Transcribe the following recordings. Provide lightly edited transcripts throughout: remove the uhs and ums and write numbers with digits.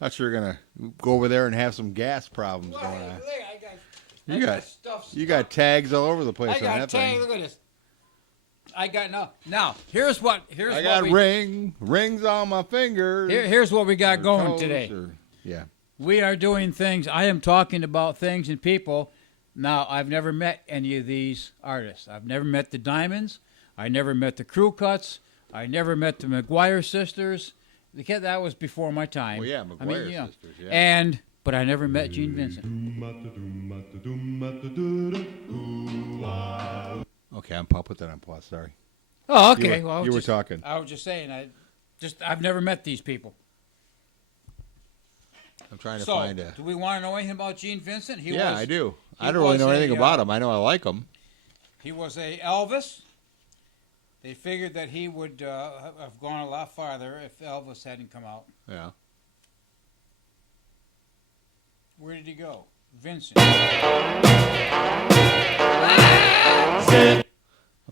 Thought you were gonna go over there and have some gas problems going on. You got tags all over the place. I got tags. Look at this. I got now. Here's what I got rings on my fingers. Here's what we got going today. Yeah. We are doing things. I am talking about things and people. Now, I've never met any of these artists. I've never met the Diamonds. I never met the Crew Cuts. I never met the McGuire sisters. That was before my time. Well, yeah, McGuire sisters. Yeah. But I never met Gene Vincent. Okay, I'll put that on pause. Sorry. Oh, okay. You were talking. I was just saying. I've never met these people. I'm trying to find a. Do we want to know anything about Gene Vincent? I do. I don't really know anything about him. I know I like him. He was a Elvis. They figured that he would have gone a lot farther if Elvis hadn't come out. Yeah. Where did he go? Vincent. I'm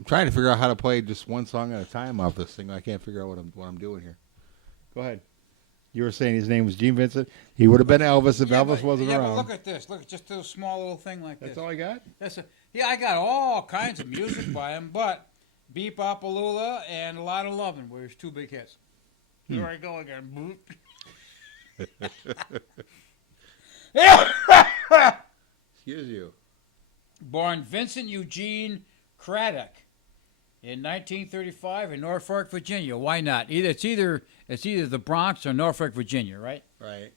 trying to figure out how to play just one song at a time off this thing. I can't figure out what I'm doing here. Go ahead. You were saying his name was Gene Vincent. He would have been Elvis if Elvis wasn't around. But look at this. Look, just a small little thing like this. That's all I got? I got all kinds of music by him, but Beep Opalula and A Lot of Lovin' were his two big hits. Here I go again. Excuse you. Born Vincent Eugene Craddock in 1935 in Norfolk, Virginia. Why not? It's either the Bronx or Norfolk, Virginia, right? Right.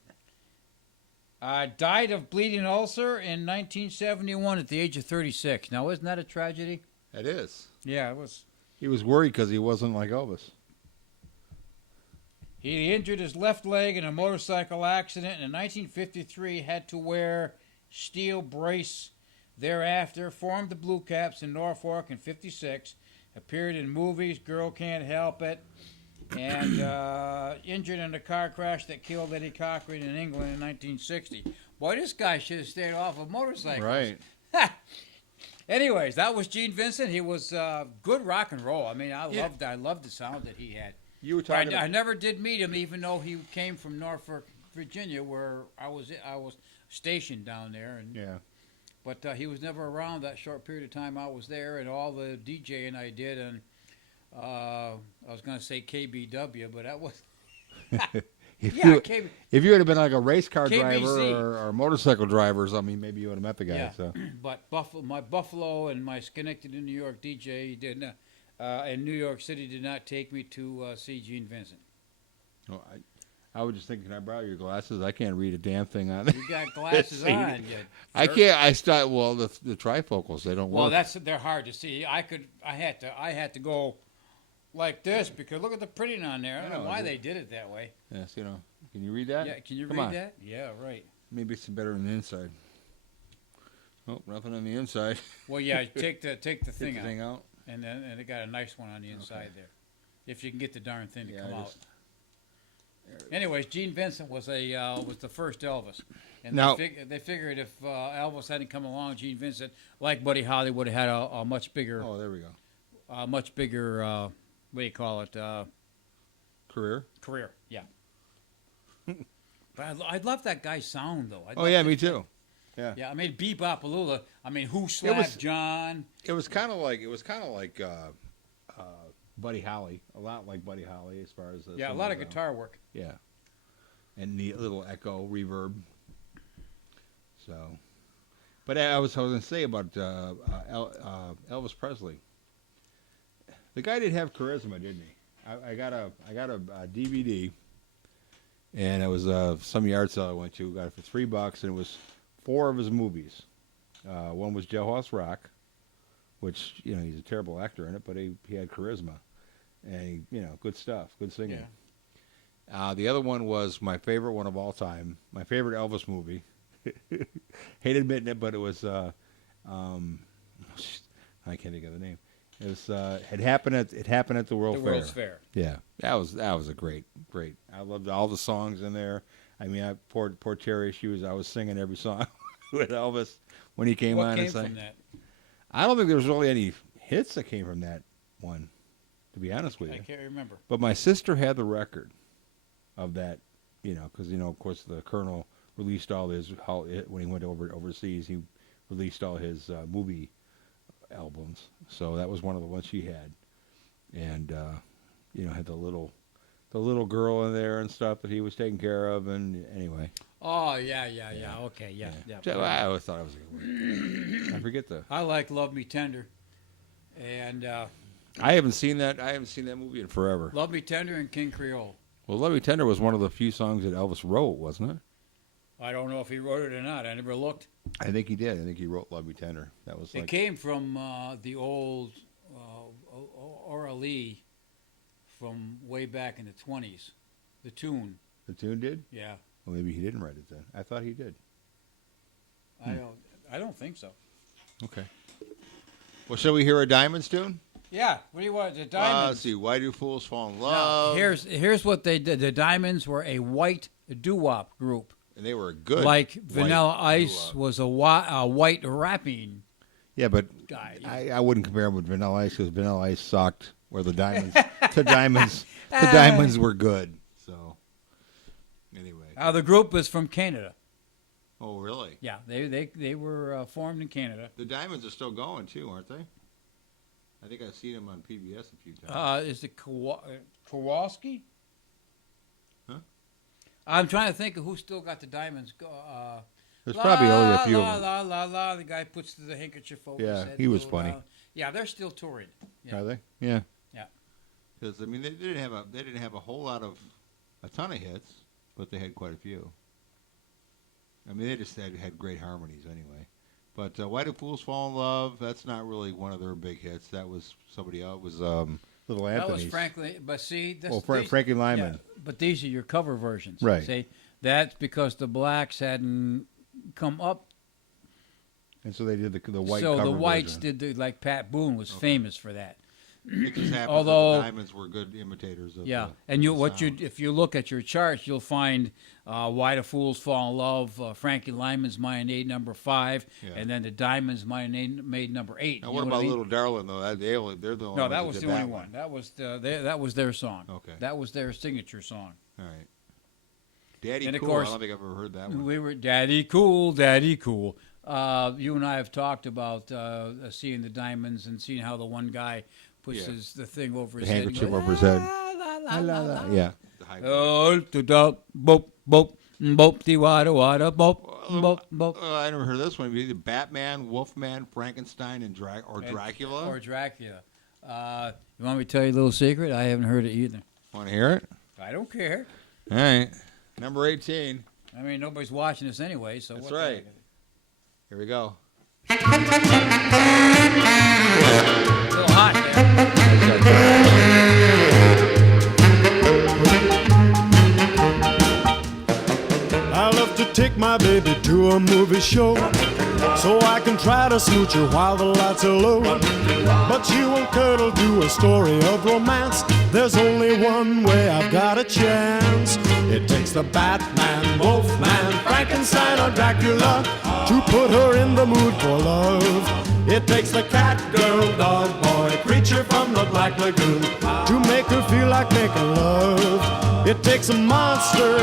Died of bleeding ulcer in 1971 at the age of 36. Now, isn't that a tragedy? It is. Yeah, it was. He was worried because he wasn't like Elvis. He injured his left leg in a motorcycle accident, and in 1953 had to wear steel brace. Thereafter, formed the Blue Caps in Norfolk in 56, appeared in movies, Girl Can't Help It, and injured in a car crash that killed Eddie Cochran in England in 1960. Boy, this guy should have stayed off of motorcycles. Right. Anyways, that was Gene Vincent. He was good rock and roll. I mean, I loved the sound that he had. You were talking. I never did meet him, even though he came from Norfolk, Virginia, where I was stationed down there. And yeah. But he was never around that short period of time I was there, and all the DJing I did, and I was going to say KBW, but that was. If you would have been like a race car driver or a motorcycle driver or something, maybe you would have met the guy. Yeah. So. But my Buffalo and my Schenectady, New York DJ in New York City did not take me to see Gene Vincent. Oh, I was just thinking, can I borrow your glasses? I can't read a damn thing on it. You got glasses on. I can't. I start. Well, the trifocals, they don't work. Well, they're hard to see. I had to go like this because look at the printing on there. I don't know why they did it that way. Yes, Can you read that? Yeah, can you read that? Yeah, right. Maybe it's better on the inside. Oh, nothing on the inside. Well, yeah, take the thing out. And then it got a nice one on the inside there. If you can get the darn thing to come out. Anyways, Gene Vincent was the first Elvis, and they figured if Elvis hadn't come along, Gene Vincent, like Buddy Holly, would have had a much bigger. Oh, there we go. A much bigger. What do you call it? Career. Yeah. But I love that guy's sound, though. Me too. Yeah. Yeah, I mean, Bebopalula. I mean, Who Slapped John? It was kind of like Buddy Holly, a lot like Buddy Holly as far as a lot of guitar work. Yeah, and the little echo reverb. So, but I was going to say about Elvis Presley. The guy did have charisma, didn't he? I got a DVD, and it was some yard sale I went to. Got it for $3, and it was 4 of his movies. One was Jailhouse Rock, which he's a terrible actor in it, but he had charisma, and good stuff, good singing. Yeah. The other one was my favorite one of all time, my favorite Elvis movie. Hate admitting it, but it was I can't think of the name. It was it happened at the World Fair. The World's Fair. Yeah, that was a great. I loved all the songs in there. I mean, poor Terry. I was singing every song with Elvis when he came on. What came from that? I don't think there was really any hits that came from that one, to be honest with you. I can't remember. But my sister had the record of that because of course the Colonel released all his when he went overseas. He released all his movie albums, so that was one of the ones she had, and had the little girl in there and stuff that he was taking care of, and anyway. Oh yeah. Okay, yeah. So I always thought it was a good one. I forget I like Love Me Tender, and I haven't seen that. I haven't seen that movie in forever. Love Me Tender and King Creole. Well, Love Me Tender was one of the few songs that Elvis wrote, wasn't it? I don't know if he wrote it or not. I never looked. I think he did. I think he wrote Love Me Tender. That was It came from the old RLE from way back in the 20s. The tune. The tune did? Yeah. Well, maybe he didn't write it then. I thought he did. I don't think so. Okay. Well, shall we hear a Diamonds tune? Yeah. What do you want? The Diamonds. Let's see. Why do fools fall in love? Now, here's what they did. The Diamonds were a white doo-wop group. And they were good. Like Vanilla Ice doo-wop. was a white rapping. Yeah, but guy. I wouldn't compare him with Vanilla Ice because Vanilla Ice sucked. Where the Diamonds, the Diamonds were good. So, anyway. The group was from Canada. Oh, really? Yeah, they were formed in Canada. The Diamonds are still going too, aren't they? I think I've seen them on PBS a few times. Is it Kowalski? Huh? I'm trying to think of who still got the Diamonds. There's probably only a few of them. La. The guy puts the handkerchief over his head. He was funny. Yeah, they're still touring. Yeah. Are they? Yeah. Yeah. Because they didn't have a whole lot of a ton of hits, but they had quite a few. I mean, they just had great harmonies anyway. But Why Do Fools Fall in Love? That's not really one of their big hits. That was somebody else. It was Little Anthony's. That was Franklin, but see, Frankie Lyman. Yeah, but these are your cover versions, right? See, that's because the blacks hadn't come up, and so they did the white. So cover the whites version. did like Pat Boone was famous for that. It just happens Although that the Diamonds were good imitators of and if you look at your charts, you'll find Why Do Fools Fall in Love, Frankie Lyman's Mayonnaise number 5, and then the Diamonds made number 8. Now, what about Little Darling though? They're the only. No, that was the only one. That was their song. Okay, that was their signature song. All right. Daddy and Cool. Of course, I don't think I've ever heard that one. We were Daddy Cool, Daddy Cool. You and I have talked about seeing the Diamonds and seeing how the one guy pushes the thing over his head. The handkerchief over his head. Yeah. Oh, bop, bop, bop, de wada, wada, bop, bop, bop. I never heard this one. Either Batman, Wolfman, Frankenstein, and Dracula. Or Dracula. You want me to tell you a little secret? I haven't heard it either. Want to hear it? I don't care. All right. Number 18. I mean, nobody's watching us anyway, so that's right. Here we go. A little hot there. I love to take my baby to a movie show, so I can try to smooch her while the lights are low. But she won't cuddle to a story of romance. There's only one way I've got a chance. It takes the Batman, Wolfman, Frankenstein, or Dracula to put her in the mood for love. It takes the cat, girl, dog, boy, creature from the Black Lagoon to make her feel like making love. It takes a monster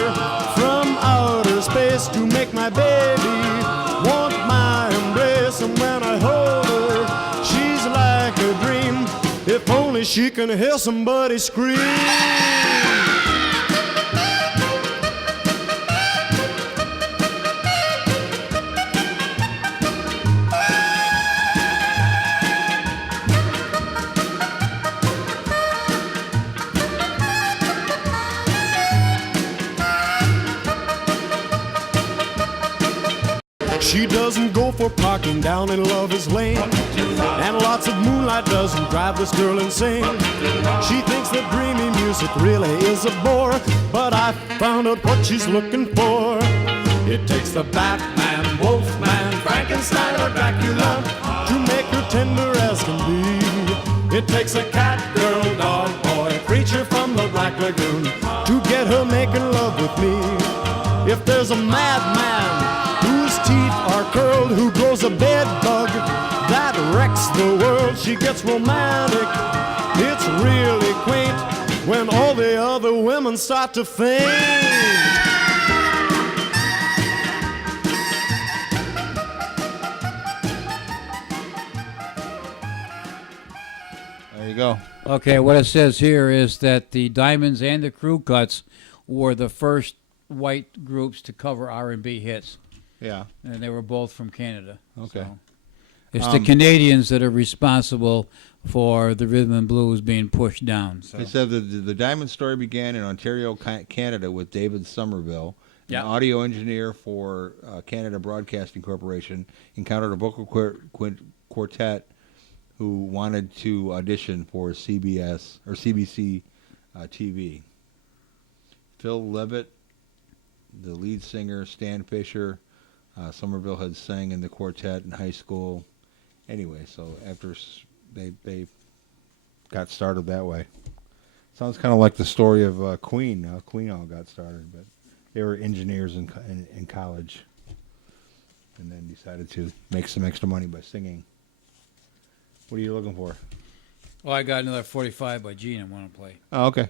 from outer space to make my baby want my embrace. And when I hold her, she's like a dream. If only she can hear somebody scream. She doesn't go for parking down in Lover's Lane, and lots of moonlight doesn't drive this girl insane. She thinks that dreamy music really is a bore, but I found out what she's looking for. It takes the Batman, Wolfman, Frankenstein, or Dracula to make her tender as can be. It takes a cat, girl, dog, boy, creature from the Black Lagoon to get her making love with me. If there's a madman whose teeth are curled, who grows a bed bug that wrecks the world, she gets romantic. It's really quaint when all the other women start to faint. Okay, what it says here is that the Diamonds and the Crew Cuts were the first white groups to cover R&B hits, Yeah. and they were both from Canada. Okay. So it's the Canadians that are responsible for the rhythm and blues being pushed down. So. They said that the Diamond story began in Ontario, Canada, with David Somerville, an audio engineer for Canada Broadcasting Corporation, encountered a vocal quartet who wanted to audition for CBS or CBC TV. Phil Levitt, the lead singer, Stan Fisher, Somerville had sang in the quartet in high school. Anyway, so after they got started that way. Sounds kind of like the story of Queen. Queen all got started, but they were engineers in college, and then decided to make some extra money by singing. What are you looking for? Well, I got another 45 by Gene I want to play. Oh, okay.